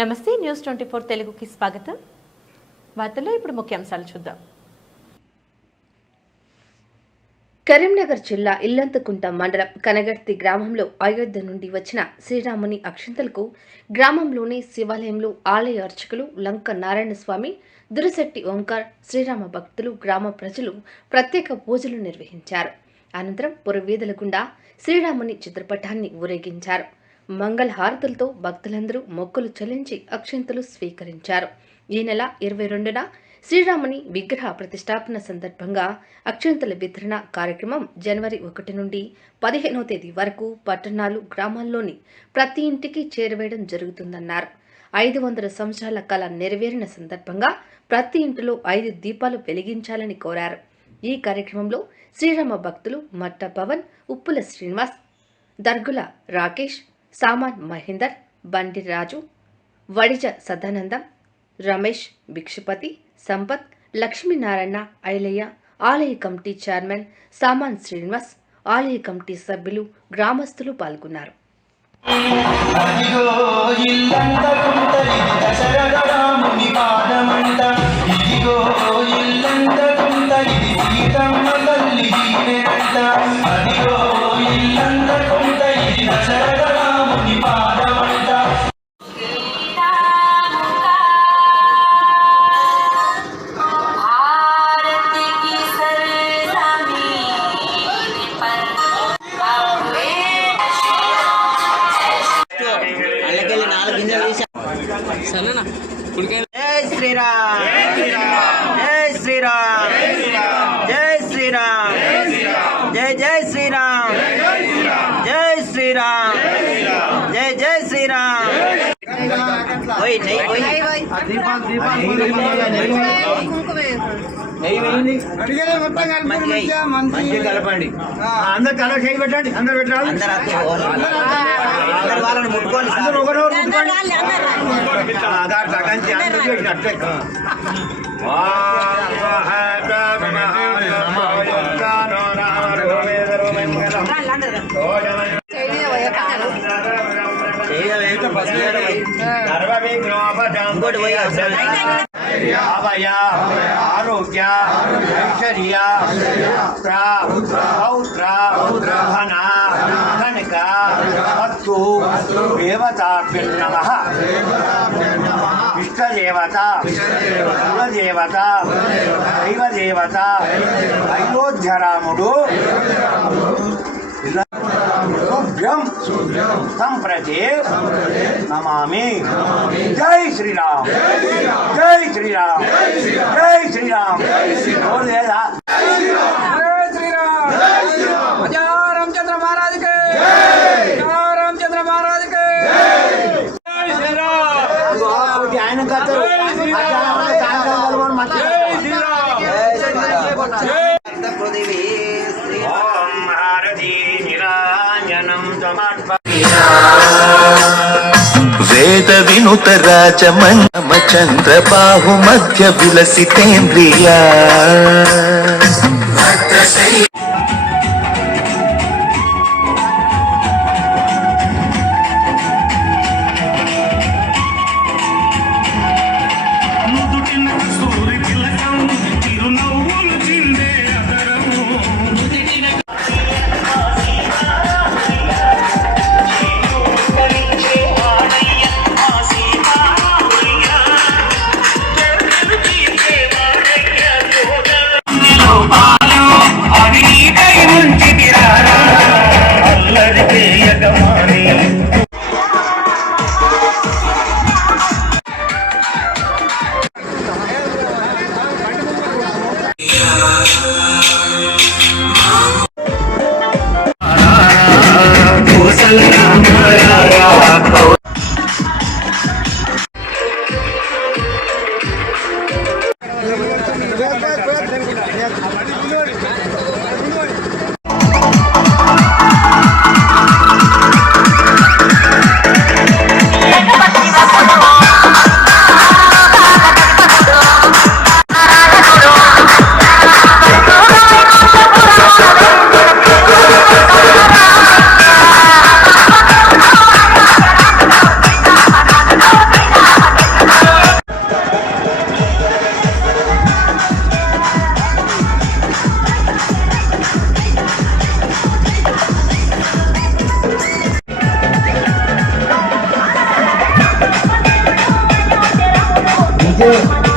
నమస్తే న్యూస్ 24 తెలుగుకి స్వాగతం. వార్తల్లో ఇప్పుడు ముఖ్యాంశాలు చూద్దాం. కరీంనగర్ జిల్లా ఇల్లంతకుంట మండలం కనగర్తి గ్రామంలో అయోధ్య నుండి వచ్చిన శ్రీరాముని అక్షంతలకు గ్రామంలోని శివాలయంలో ఆలయ అర్చకులు లంక నారాయణ స్వామి, దురిశెట్టి ఓంకార్, శ్రీరామ భక్తులు, గ్రామ ప్రజలు ప్రత్యేక పూజలు నిర్వహించారు. అనంతరం పురవీధుల గుండా శ్రీరాముని చిత్రపటాన్ని ఊరేగించారు. మంగళహారతులతో భక్తులందరూ మొక్కులు చెల్లించి అక్షంతలు స్వీకరించారు. ఈ నెల 22న శ్రీరాముని విగ్రహ ప్రతిష్టాపన సందర్భంగా అక్షంతల వితరణ కార్యక్రమం జనవరి 1 నుండి 15వ తేదీ వరకు పట్టణాలు, గ్రామాల్లోని ప్రతి ఇంటికి చేరవేయడం జరుగుతుందన్నారు. 500 సంవత్సరాల కళ నెరవేరిన సందర్భంగా ప్రతి ఇంటిలో 5 దీపాలు వెలిగించాలని కోరారు. ఈ కార్యక్రమంలో శ్రీరామ భక్తులు మట్ట పవన్, ఉప్పుల శ్రీనివాస్, దర్గుల రాకేష్, సామాన్ మహేందర్, బండి రాజు, వడిజ సదానందం, రమేష్, భిక్షపతి, సంపత్, లక్ష్మీనారాయణ, ఐలయ్య, ఆలయ కమిటీ చైర్మన్ సామాన్ శ్రీనివాస్, ఆలయ కమిటీ సభ్యులు, గ్రామస్తులు పాల్గొన్నారు. जय श्री राम, जय श्री राम, जय श्री राम, जय जय श्री राम, जय श्री राम, जय जय श्री राम. कोई नहीं कोई మంచి కలపండి. అందరు కలవ చేయి పెట్టండి. అందరు పెట్టాలి. అందరు వాళ్ళని ముట్టుకోండి. ఆరోగ్య, ఐశ్వర్య, పౌత్ర, ధన, కనక, వస్తు దేవతాభ్యో నమః. ఇష్టదేవత, కులదేవత, దైవదేవత అయోధ్యరాముడు సంప్రతి నమామి. జై శ్రీరామ్, జై శ్రీరామ్, జై శ్రీరామ్. లేదా రామచంద్ర మహారాజ్ కే, రామచంద్ర మహారాజ్ కే. ఆయన వేద వినుత రాజమచంద్ర బాహు మధ్య విలసితేంద్రియా Hare జై